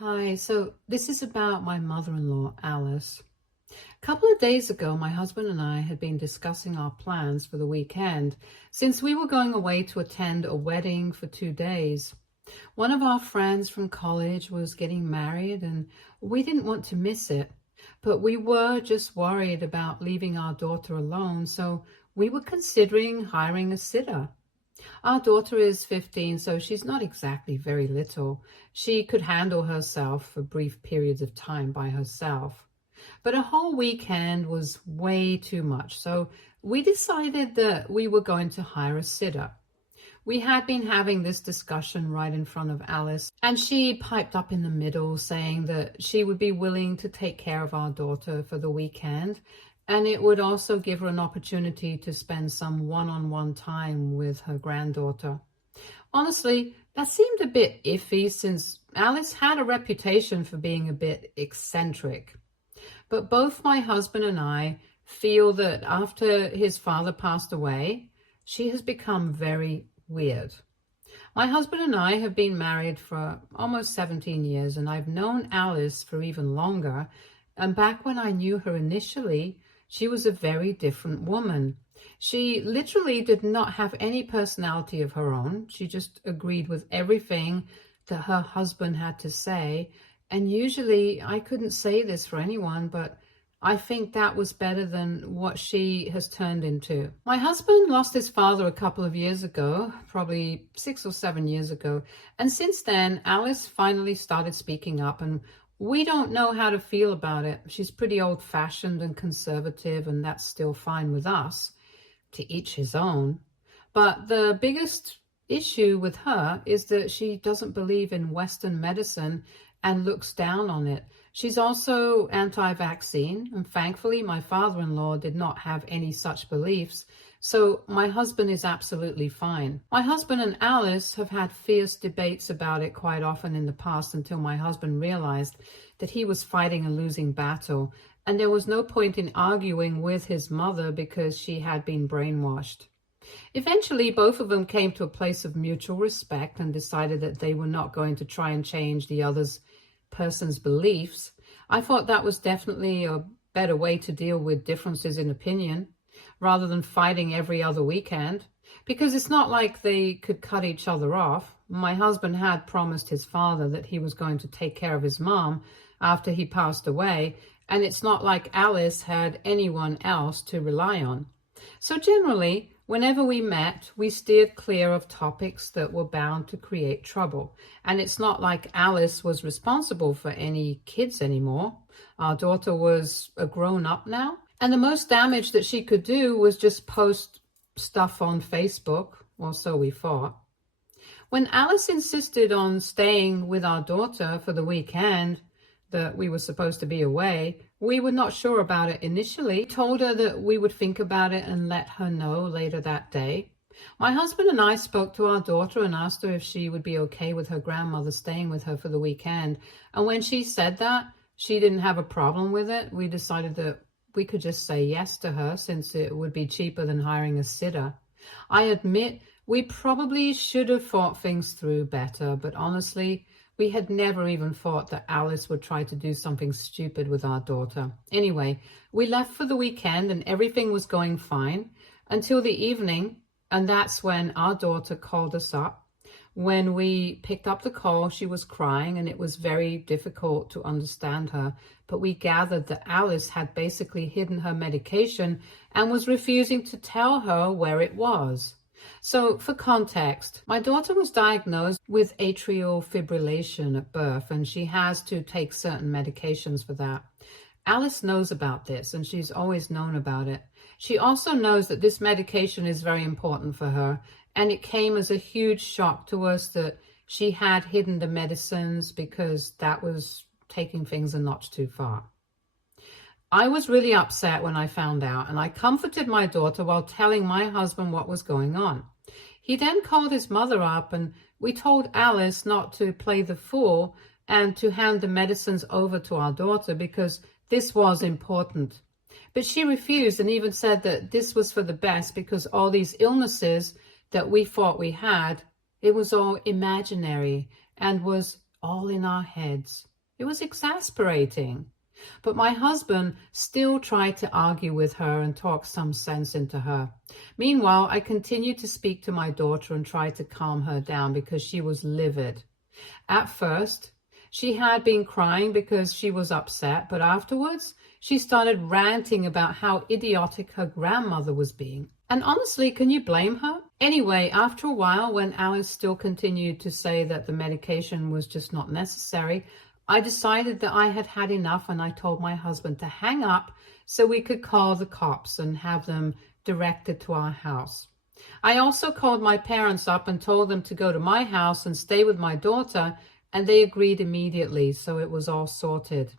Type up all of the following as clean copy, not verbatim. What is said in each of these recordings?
Hi, so this is about my mother-in-law, Alice. A couple of days ago, my husband and I had been discussing our plans for the weekend since we were going away to attend a wedding for 2 days. One of our friends from college was getting married and we didn't want to miss it, but we were just worried about leaving our daughter alone, so we were considering hiring a sitter. Our daughter is 15, so she's not exactly very little. She could handle herself for brief periods of time by herself. But a whole weekend was way too much, so we decided that we were going to hire a sitter. We had been having this discussion right in front of Alice, and she piped up in the middle saying that she would be willing to take care of our daughter for the weekend, and it would also give her an opportunity to spend some one-on-one time with her granddaughter. Honestly, that seemed a bit iffy since Alice had a reputation for being a bit eccentric. But both my husband and I feel that after his father passed away, she has become very weird. My husband and I have been married for almost 17 years, and I've known Alice for even longer. And back when I knew her initially, she was a very different woman. She literally did not have any personality of her own. She just agreed with everything that her husband had to say. And usually, I couldn't say this for anyone, but I think that was better than what she has turned into. My husband lost his father a couple of years ago, probably 6 or 7 years ago. And since then, Alice finally started speaking up, and we don't know how to feel about it. She's pretty old-fashioned and conservative, and that's still fine with us. To each his own. But the biggest issue with her is that she doesn't believe in Western medicine and looks down on it. She's also anti-vaccine, and thankfully my father-in-law did not have any such beliefs, so my husband is absolutely fine. My husband and Alice have had fierce debates about it quite often in the past until my husband realized that he was fighting a losing battle, and there was no point in arguing with his mother because she had been brainwashed. Eventually, both of them came to a place of mutual respect and decided that they were not going to try and change the other person's beliefs. I thought that was definitely a better way to deal with differences in opinion rather than fighting every other weekend, because it's not like they could cut each other off. My husband had promised his father that he was going to take care of his mom after he passed away, and it's not like Alice had anyone else to rely on. So generally, whenever we met, we steered clear of topics that were bound to create trouble. And it's not like Alice was responsible for any kids anymore. Our daughter was a grown-up now. And the most damage that she could do was just post stuff on Facebook, or so we thought. When Alice insisted on staying with our daughter for the weekend that we were supposed to be away, we were not sure about it initially. We told her that we would think about it and let her know later that day. My husband and I spoke to our daughter and asked her if she would be okay with her grandmother staying with her for the weekend. And when she said that she didn't have a problem with it, we decided that we could just say yes to her since it would be cheaper than hiring a sitter. I admit we probably should have thought things through better, but honestly, we had never even thought that Alice would try to do something stupid with our daughter. Anyway, we left for the weekend and everything was going fine until the evening, and that's when our daughter called us up. When we picked up the call, she was crying and it was very difficult to understand her, but we gathered that Alice had basically hidden her medication and was refusing to tell her where it was. So for context, my daughter was diagnosed with atrial fibrillation at birth, and she has to take certain medications for that. Alice knows about this, and she's always known about it. She also knows that this medication is very important for her, and it came as a huge shock to us that she had hidden the medicines because that was taking things a notch too far. I was really upset when I found out, and I comforted my daughter while telling my husband what was going on. He then called his mother up, and we told Alice not to play the fool and to hand the medicines over to our daughter because this was important. But she refused and even said that this was for the best because all these illnesses that we thought we had, it was all imaginary and was all in our heads. It was exasperating. But my husband still tried to argue with her and talk some sense into her. Meanwhile, I continued to speak to my daughter and try to calm her down because she was livid. At first, she had been crying because she was upset, but afterwards, she started ranting about how idiotic her grandmother was being. And honestly, can you blame her? Anyway, after a while, when Alice still continued to say that the medication was just not necessary, I decided that I had had enough, and I told my husband to hang up so we could call the cops and have them directed to our house. I also called my parents up and told them to go to my house and stay with my daughter, and they agreed immediately, so it was all sorted.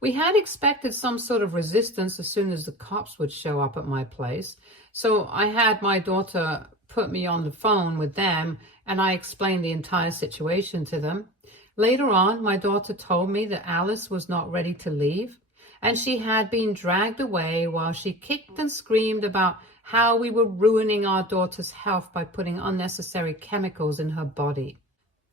We had expected some sort of resistance as soon as the cops would show up at my place, so I had my daughter put me on the phone with them, and I explained the entire situation to them. Later on, my daughter told me that Alice was not ready to leave, and she had been dragged away while she kicked and screamed about how we were ruining our daughter's health by putting unnecessary chemicals in her body.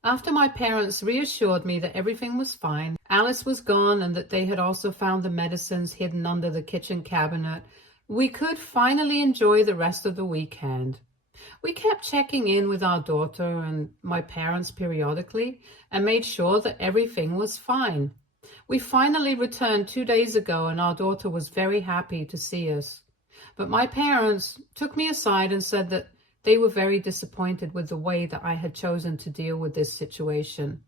After my parents reassured me that everything was fine, Alice was gone, and that they had also found the medicines hidden under the kitchen cabinet, we could finally enjoy the rest of the weekend. We kept checking in with our daughter and my parents periodically and made sure that everything was fine. We finally returned 2 days ago, and our daughter was very happy to see us. But my parents took me aside and said that they were very disappointed with the way that I had chosen to deal with this situation.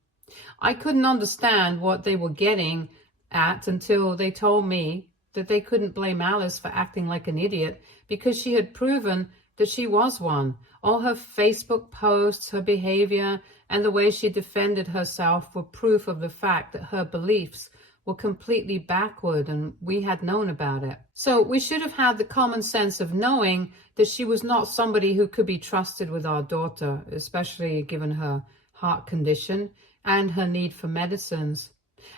I couldn't understand what they were getting at until they told me that they couldn't blame Alice for acting like an idiot because she had proven that she was one. All her Facebook posts, her behavior, and the way she defended herself were proof of the fact that her beliefs were completely backward, and we had known about it. So we should have had the common sense of knowing that she was not somebody who could be trusted with our daughter, especially given her heart condition and her need for medicines.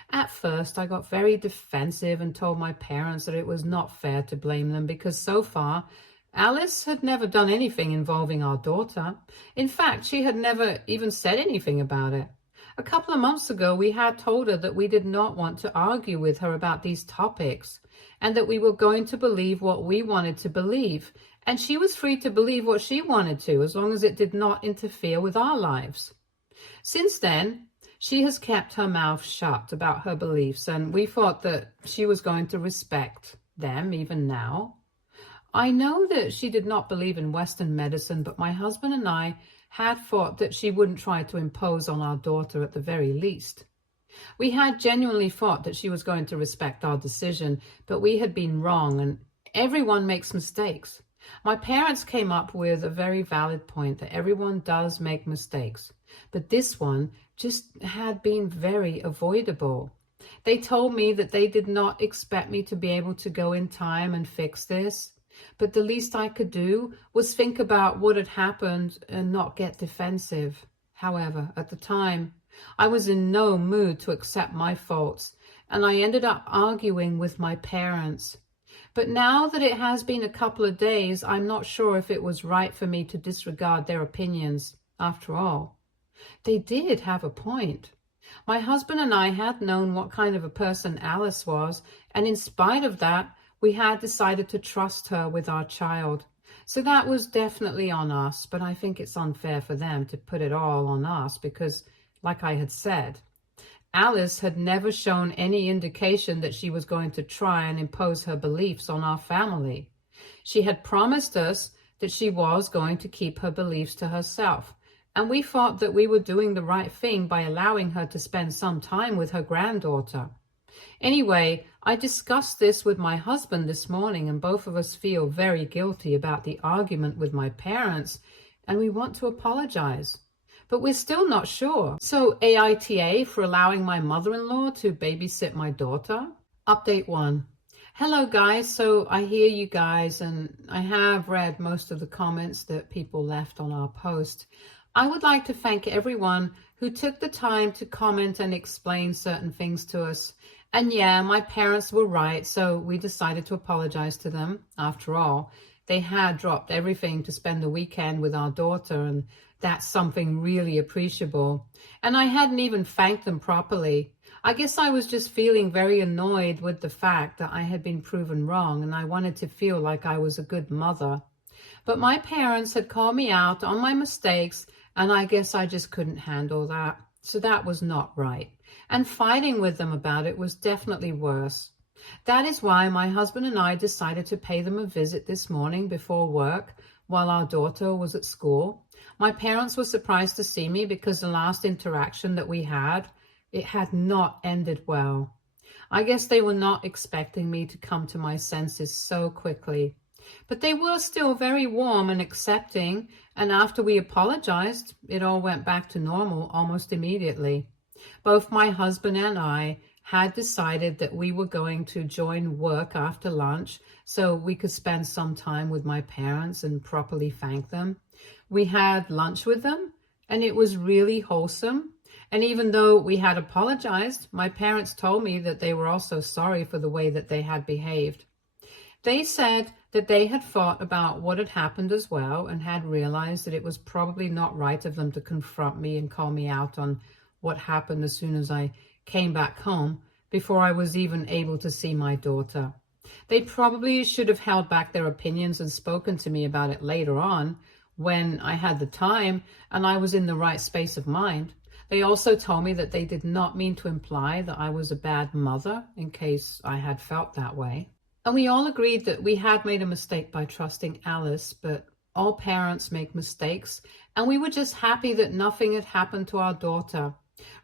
At first, I got very defensive and told my parents that it was not fair to blame them because so far, Alice had never done anything involving our daughter. In fact, she had never even said anything about it. A couple of months ago, we had told her that we did not want to argue with her about these topics and that we were going to believe what we wanted to believe. And she was free to believe what she wanted to, as long as it did not interfere with our lives. Since then, she has kept her mouth shut about her beliefs, and we thought that she was going to respect them even now. I know that she did not believe in Western medicine, but my husband and I had thought that she wouldn't try to impose on our daughter at the very least. We had genuinely thought that she was going to respect our decision, but we had been wrong, and everyone makes mistakes. My parents came up with a very valid point that everyone does make mistakes, but this one just had been very avoidable. They told me that they did not expect me to be able to go in time and fix this, but the least I could do was think about what had happened and not get defensive. However, at the time, I was in no mood to accept my faults, and I ended up arguing with my parents. But now that it has been a couple of days, I'm not sure if it was right for me to disregard their opinions. After all, they did have a point. My husband and I had known what kind of a person Alice was, and in spite of that, we had decided to trust her with our child. So that was definitely on us, but I think it's unfair for them to put it all on us because, like I had said, Alice had never shown any indication that she was going to try and impose her beliefs on our family. She had promised us that she was going to keep her beliefs to herself, and we thought that we were doing the right thing by allowing her to spend some time with her granddaughter. Anyway, I discussed this with my husband this morning, and both of us feel very guilty about the argument with my parents, and we want to apologize. But we're still not sure. So AITA for allowing my mother-in-law to babysit my daughter. Update 1. Hello guys, so I hear you guys, and I have read most of the comments that people left on our post. I would like to thank everyone who took the time to comment and explain certain things to us. And yeah, my parents were right, so we decided to apologize to them after all. They had dropped everything to spend the weekend with our daughter, and that's something really appreciable. And I hadn't even thanked them properly. I guess I was just feeling very annoyed with the fact that I had been proven wrong, and I wanted to feel like I was a good mother. But my parents had called me out on my mistakes, and I guess I just couldn't handle that. So that was not right. And fighting with them about it was definitely worse. That is why my husband and I decided to pay them a visit this morning before work while our daughter was at school. My parents were surprised to see me because the last interaction that we had, it had not ended well. I guess they were not expecting me to come to my senses so quickly. But they were still very warm and accepting, and after we apologized, it all went back to normal almost immediately. Both my husband and I had decided that we were going to join work after lunch so we could spend some time with my parents and properly thank them. We had lunch with them, and it was really wholesome. And even though we had apologized, my parents told me that they were also sorry for the way that they had behaved. They said that they had thought about what had happened as well and had realized that it was probably not right of them to confront me and call me out on what happened as soon as I came back home before I was even able to see my daughter. They probably should have held back their opinions and spoken to me about it later on when I had the time and I was in the right space of mind. They also told me that they did not mean to imply that I was a bad mother in case I had felt that way. And we all agreed that we had made a mistake by trusting Alice, but all parents make mistakes, and we were just happy that nothing had happened to our daughter.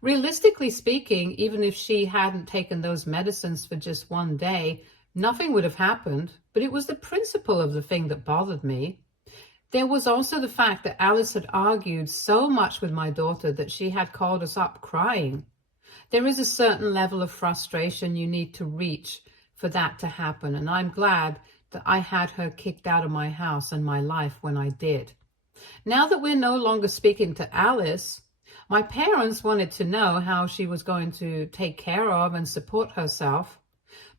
Realistically speaking, even if she hadn't taken those medicines for just one day, nothing would have happened, but it was the principle of the thing that bothered me. There was also the fact that Alice had argued so much with my daughter that she had called us up crying. There is a certain level of frustration you need to reach for that to happen, and I'm glad that I had her kicked out of my house and my life when I did. Now that we're no longer speaking to Alice, my parents wanted to know how she was going to take care of and support herself,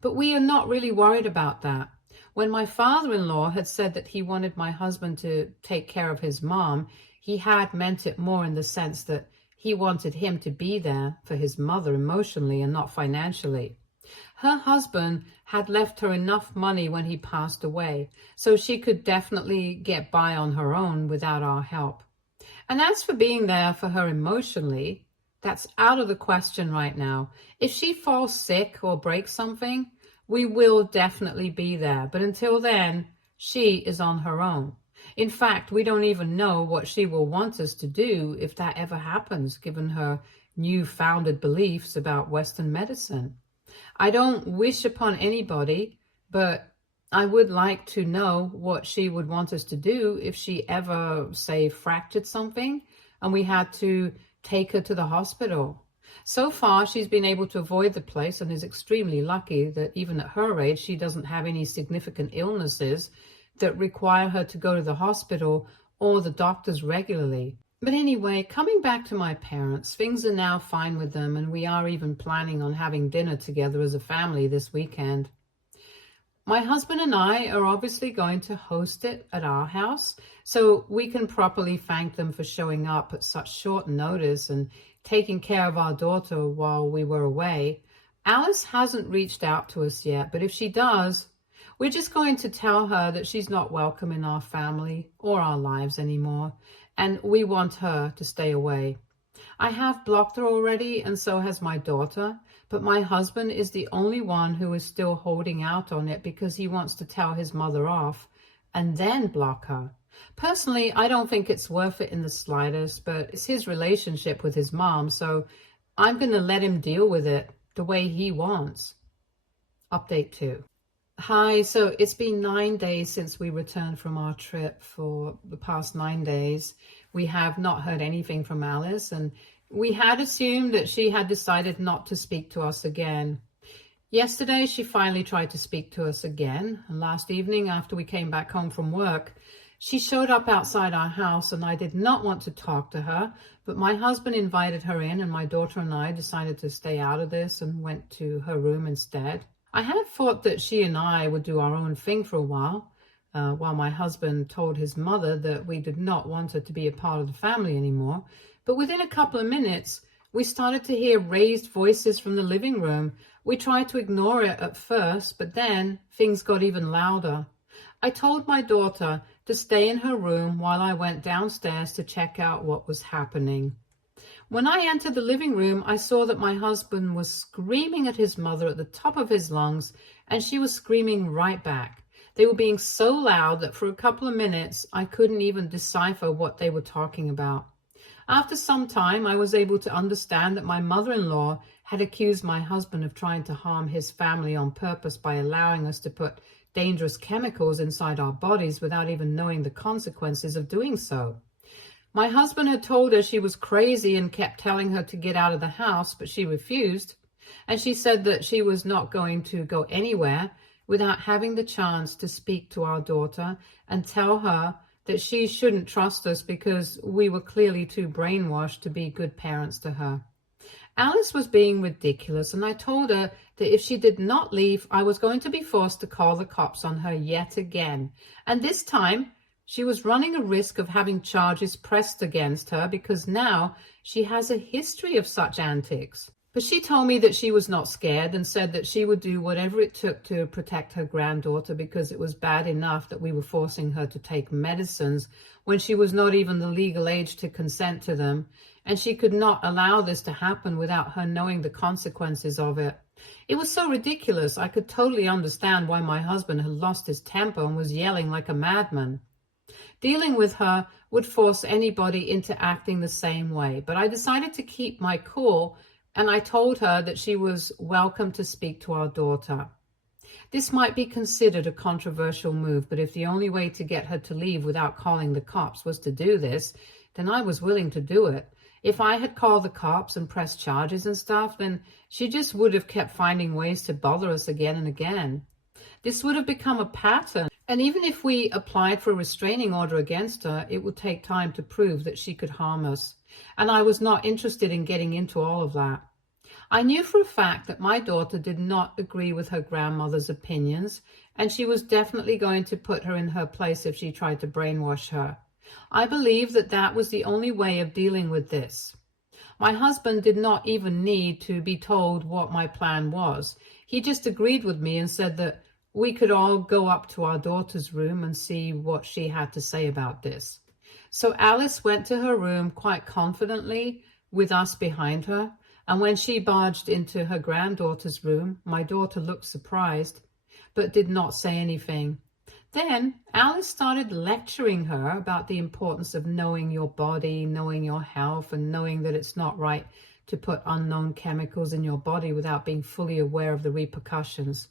but we are not really worried about that. When my father-in-law had said that he wanted my husband to take care of his mom, he had meant it more in the sense that he wanted him to be there for his mother emotionally and not financially. Her husband had left her enough money when he passed away, so she could definitely get by on her own without our help. And as for being there for her emotionally, that's out of the question right now. If she falls sick or breaks something, we will definitely be there. But until then, she is on her own. In fact, we don't even know what she will want us to do if that ever happens, given her new-founded beliefs about Western medicine. I don't wish upon anybody, but I would like to know what she would want us to do if she ever, say, fractured something and we had to take her to the hospital. So far, she's been able to avoid the place and is extremely lucky that even at her age, she doesn't have any significant illnesses that require her to go to the hospital or the doctors regularly. But anyway, coming back to my parents, things are now fine with them, and we are even planning on having dinner together as a family this weekend. My husband and I are obviously going to host it at our house, so we can properly thank them for showing up at such short notice and taking care of our daughter while we were away. Alice hasn't reached out to us yet, but if she does, we're just going to tell her that she's not welcome in our family or our lives anymore, and we want her to stay away. I have blocked her already, and so has my daughter, but my husband is the only one who is still holding out on it because he wants to tell his mother off and then block her. Personally, I don't think it's worth it in the slightest, but it's his relationship with his mom, so I'm going to let him deal with it the way he wants. Update 2. Hi, so it's been 9 days since we returned from our trip. For the past 9 days, we have not heard anything from Alice, and we had assumed that she had decided not to speak to us again. Yesterday, she finally tried to speak to us again, and last evening, after we came back home from work, she showed up outside our house, and I did not want to talk to her, but my husband invited her in, and my daughter and I decided to stay out of this and went to her room instead. I had thought that she and I would do our own thing for a while, while my husband told his mother that we did not want her to be a part of the family anymore. But within a couple of minutes, we started to hear raised voices from the living room. We tried to ignore it at first, but then things got even louder. I told my daughter to stay in her room while I went downstairs to check out what was happening. When I entered the living room, I saw that my husband was screaming at his mother at the top of his lungs, and she was screaming right back. They were being so loud that for a couple of minutes, I couldn't even decipher what they were talking about. After some time, I was able to understand that my mother-in-law had accused my husband of trying to harm his family on purpose by allowing us to put dangerous chemicals inside our bodies without even knowing the consequences of doing so. My husband had told her she was crazy and kept telling her to get out of the house, but she refused. And she said that she was not going to go anywhere without having the chance to speak to our daughter and tell her that she shouldn't trust us because we were clearly too brainwashed to be good parents to her. Alice was being ridiculous, and I told her that if she did not leave, I was going to be forced to call the cops on her yet again. And this time, she was running a risk of having charges pressed against her because now she has a history of such antics. But she told me that she was not scared and said that she would do whatever it took to protect her granddaughter because it was bad enough that we were forcing her to take medicines when she was not even the legal age to consent to them, and she could not allow this to happen without her knowing the consequences of it. It was so ridiculous. I could totally understand why my husband had lost his temper and was yelling like a madman. Dealing with her would force anybody into acting the same way, but I decided to keep my cool, and I told her that she was welcome to speak to our daughter. This might be considered a controversial move, but if the only way to get her to leave without calling the cops was to do this, then I was willing to do it. If I had called the cops and pressed charges and stuff, then she just would have kept finding ways to bother us again and again. This would have become a pattern. And even if we applied for a restraining order against her, it would take time to prove that she could harm us. And I was not interested in getting into all of that. I knew for a fact that my daughter did not agree with her grandmother's opinions, and she was definitely going to put her in her place if she tried to brainwash her. I believe that that was the only way of dealing with this. My husband did not even need to be told what my plan was. He just agreed with me and said that we could all go up to our daughter's room and see what she had to say about this. So Alice went to her room quite confidently with us behind her, and when she barged into her granddaughter's room, my daughter looked surprised, but did not say anything. Then Alice started lecturing her about the importance of knowing your body, knowing your health, and knowing that it's not right to put unknown chemicals in your body without being fully aware of the repercussions.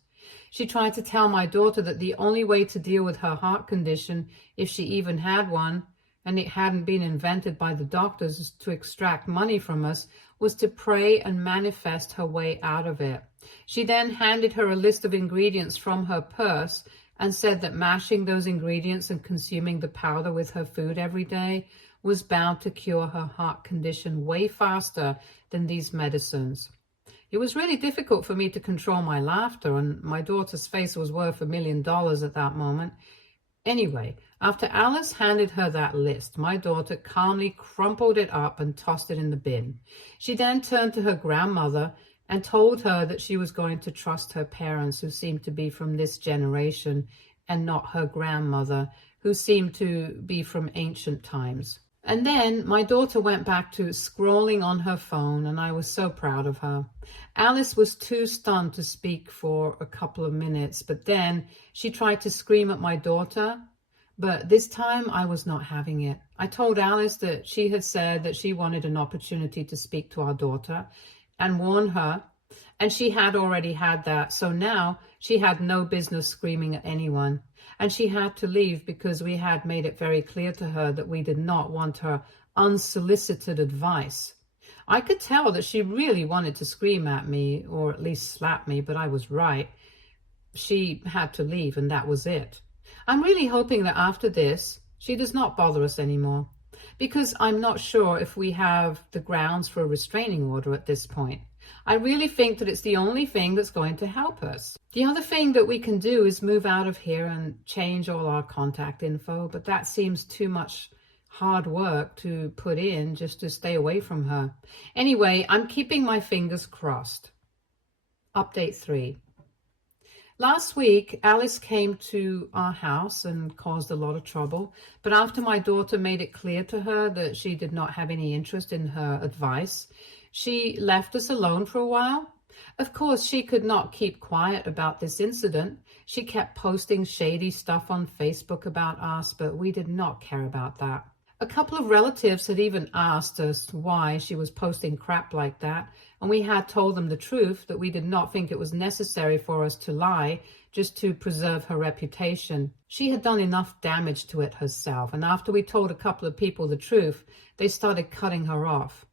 She tried to tell my daughter that the only way to deal with her heart condition, if she even had one, and it hadn't been invented by the doctors to extract money from us, was to pray and manifest her way out of it. She then handed her a list of ingredients from her purse and said that mashing those ingredients and consuming the powder with her food every day was bound to cure her heart condition way faster than these medicines. It was really difficult for me to control my laughter, and my daughter's face was worth $1 million at that moment. Anyway, after Alice handed her that list, my daughter calmly crumpled it up and tossed it in the bin. She then turned to her grandmother and told her that she was going to trust her parents, who seemed to be from this generation, and not her grandmother, who seemed to be from ancient times. And then my daughter went back to scrolling on her phone, and I was so proud of her. Alice was too stunned to speak for a couple of minutes, but then she tried to scream at my daughter, but this time I was not having it. I told Alice that she had said that she wanted an opportunity to speak to our daughter and warn her, and she had already had that, so now she had no business screaming at anyone. And she had to leave because we had made it very clear to her that we did not want her unsolicited advice. I could tell that she really wanted to scream at me, or at least slap me, but I was right. She had to leave, and that was it. I'm really hoping that after this, she does not bother us anymore, because I'm not sure if we have the grounds for a restraining order at this point. I really think that it's the only thing that's going to help us. The other thing that we can do is move out of here and change all our contact info, but that seems too much hard work to put in just to stay away from her. Anyway, I'm keeping my fingers crossed. Update 3. Last week, Alice came to our house and caused a lot of trouble, but after my daughter made it clear to her that she did not have any interest in her advice, she left us alone for a while. Of course, she could not keep quiet about this incident. She kept posting shady stuff on Facebook about us, but we did not care about that. A couple of relatives had even asked us why she was posting crap like that, and we had told them the truth, that we did not think it was necessary for us to lie just to preserve her reputation. She had done enough damage to it herself, and after we told a couple of people the truth, they started cutting her off.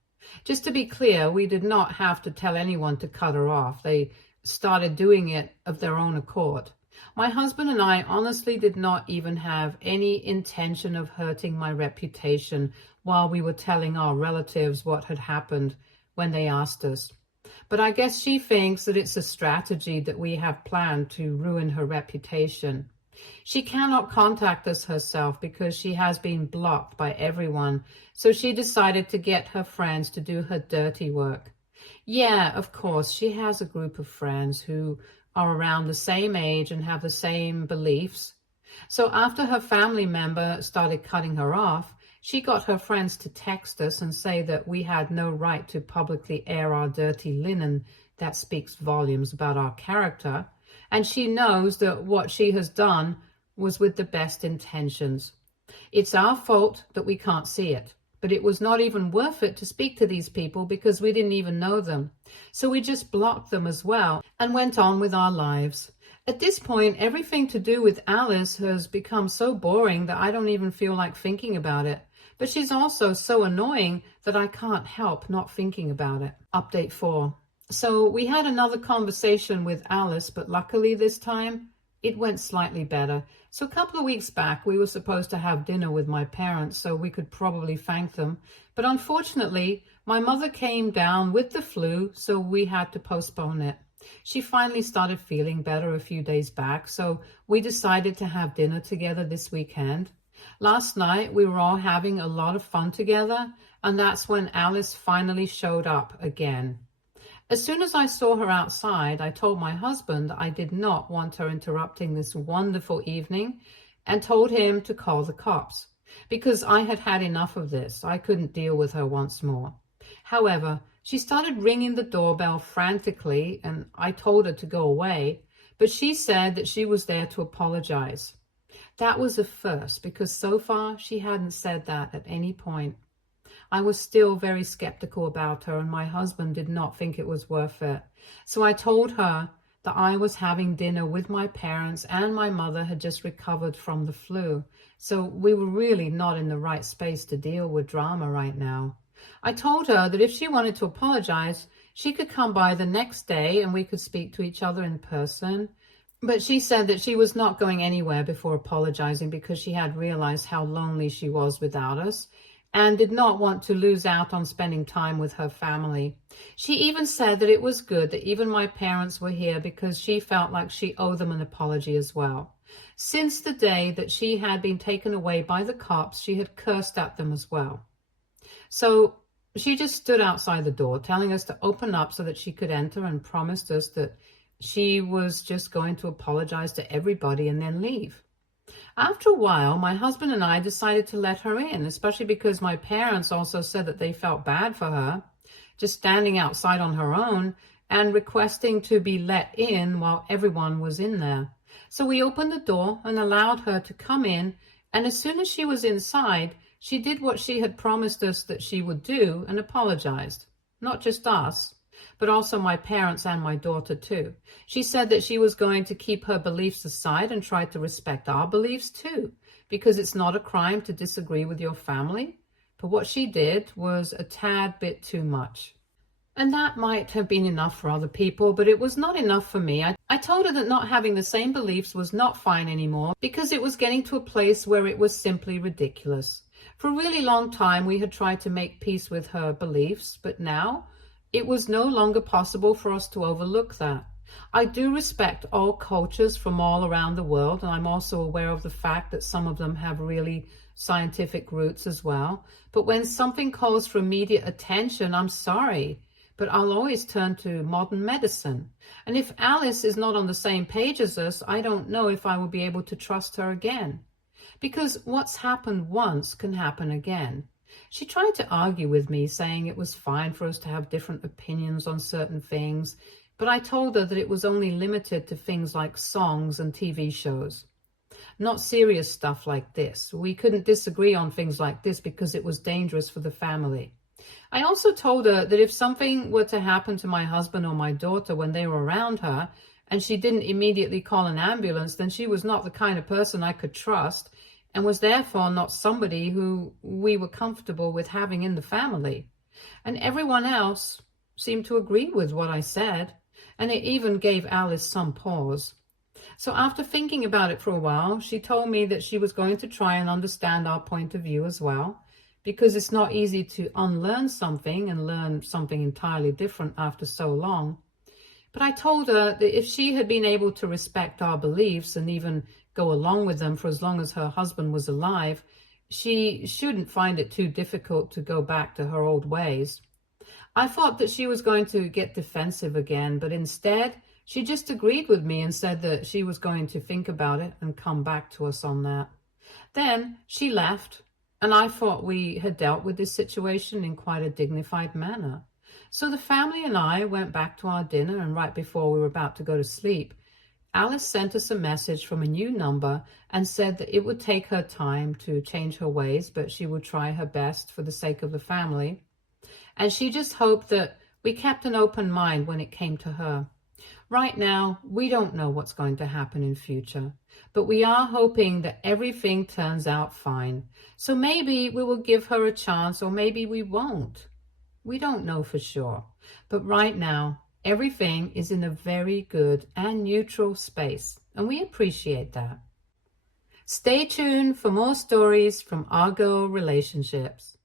Just to be clear, we did not have to tell anyone to cut her off. They started doing it of their own accord. My husband and I honestly did not even have any intention of hurting my reputation while we were telling our relatives what had happened when they asked us. But I guess she thinks that it's a strategy that we have planned to ruin her reputation. She cannot contact us herself because she has been blocked by everyone, so she decided to get her friends to do her dirty work. Yeah, of course, she has a group of friends who are around the same age and have the same beliefs. So after her family member started cutting her off, she got her friends to text us and say that we had no right to publicly air our dirty linen. That speaks volumes about our character. And she knows that what she has done was with the best intentions. It's our fault that we can't see it. But it was not even worth it to speak to these people because we didn't even know them. So we just blocked them as well and went on with our lives. At this point, everything to do with Alice has become so boring that I don't even feel like thinking about it. But she's also so annoying that I can't help not thinking about it. Update 4. So we had another conversation with Alice, but luckily this time it went slightly better. So a couple of weeks back, we were supposed to have dinner with my parents so we could probably thank them. But unfortunately, my mother came down with the flu, so we had to postpone it. She finally started feeling better a few days back, so we decided to have dinner together this weekend. Last night, we were all having a lot of fun together, and that's when Alice finally showed up again. As soon as I saw her outside, I told my husband I did not want her interrupting this wonderful evening and told him to call the cops because I had had enough of this. I couldn't deal with her once more. However, she started ringing the doorbell frantically and I told her to go away, but she said that she was there to apologize. That was a first because so far she hadn't said that at any point. I was still very skeptical about her and my husband did not think it was worth it. So I told her that I was having dinner with my parents and my mother had just recovered from the flu. So we were really not in the right space to deal with drama right now. I told her that if she wanted to apologize, she could come by the next day and we could speak to each other in person. But she said that she was not going anywhere before apologizing because she had realized how lonely she was without us and did not want to lose out on spending time with her family. She even said that it was good that even my parents were here because she felt like she owed them an apology as well. Since the day that she had been taken away by the cops, she had cursed at them as well. So she just stood outside the door telling us to open up so that she could enter and promised us that she was just going to apologize to everybody and then leave. After a while, my husband and I decided to let her in, especially because my parents also said that they felt bad for her, just standing outside on her own and requesting to be let in while everyone was in there. So we opened the door and allowed her to come in, and as soon as she was inside, she did what she had promised us that she would do and apologized. Not just us, but also my parents and my daughter too. She said that she was going to keep her beliefs aside and try to respect our beliefs too, because it's not a crime to disagree with your family. But what she did was a tad bit too much. And that might have been enough for other people, but it was not enough for me. I told her that not having the same beliefs was not fine anymore because it was getting to a place where it was simply ridiculous. For a really long time, we had tried to make peace with her beliefs, but now It was no longer possible for us to overlook that. I do respect all cultures from all around the world, and I'm also aware of the fact that some of them have really scientific roots as well. But when something calls for immediate attention, I'm sorry, but I'll always turn to modern medicine. And if Alice is not on the same page as us, I don't know if I will be able to trust her again. Because what's happened once can happen again. She tried to argue with me, saying it was fine for us to have different opinions on certain things, but I told her that it was only limited to things like songs and TV shows. Not serious stuff like this. We couldn't disagree on things like this because it was dangerous for the family. I also told her that if something were to happen to my husband or my daughter when they were around her, and she didn't immediately call an ambulance, then she was not the kind of person I could trust, and was therefore not somebody who we were comfortable with having in the family. And everyone else seemed to agree with what I said, and it even gave Alice some pause. So after thinking about it for a while, she told me that she was going to try and understand our point of view as well, because it's not easy to unlearn something and learn something entirely different after so long. But I told her that if she had been able to respect our beliefs and even go along with them for as long as her husband was alive, she shouldn't find it too difficult to go back to her old ways. I thought that she was going to get defensive again, but instead, she just agreed with me and said that she was going to think about it and come back to us on that. Then she left, and I thought we had dealt with this situation in quite a dignified manner. So the family and I went back to our dinner, and right before we were about to go to sleep, Alice sent us a message from a new number and said that it would take her time to change her ways, but she would try her best for the sake of the family. And she just hoped that we kept an open mind when it came to her. Right now, we don't know what's going to happen in future, but we are hoping that everything turns out fine. So maybe we will give her a chance, or maybe we won't. We don't know for sure, but right now, everything is in a very good and neutral space, and we appreciate that. Stay tuned for more stories from our girl relationships.